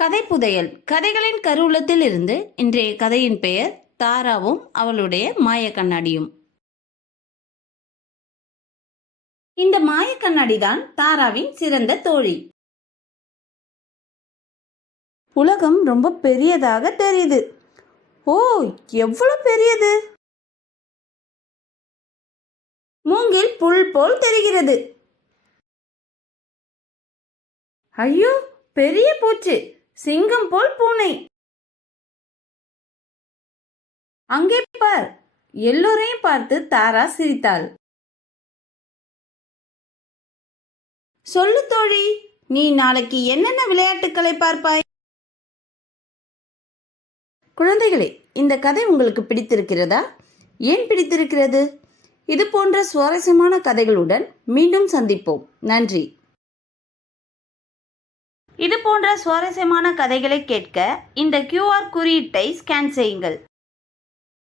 கதை புதையல் கதைகளின் கருவூலத்தில் இருந்து இன்றைய கதையின் பெயர் தாராவும் அவளுடைய மாய கண்ணாடியும். இந்த மாய கண்ணாடி தான் தாராவின் சிறந்த தோழி. உலகம் ரொம்ப பெரியதாக தெரியுது. ஓ, எவ்வளவு பெரியது! மூங்கில் புல் போல் தெரிகிறது. ஐயோ, பெரிய பூச்சி, சிங்கம் போல் பூனை. அங்கே பார்! எல்லோரையும் பார்த்து தாரா சிரித்தாள். சொல்லு தோழி, நீ நாளைக்கு என்னென்ன விளையாட்டுக்களை பார்ப்பாய்? குழந்தைகளே, இந்த கதை உங்களுக்கு பிடித்திருக்கிறதா? ஏன் பிடித்திருக்கிறது? இது போன்ற சுவாரஸ்யமான கதைகளுடன் மீண்டும் சந்திப்போம். நன்றி. இது போன்ற சுவாரஸ்யமான கதைகளை கேட்க இந்த QR குறியீட்டை ஸ்கேன் செய்யுங்கள்.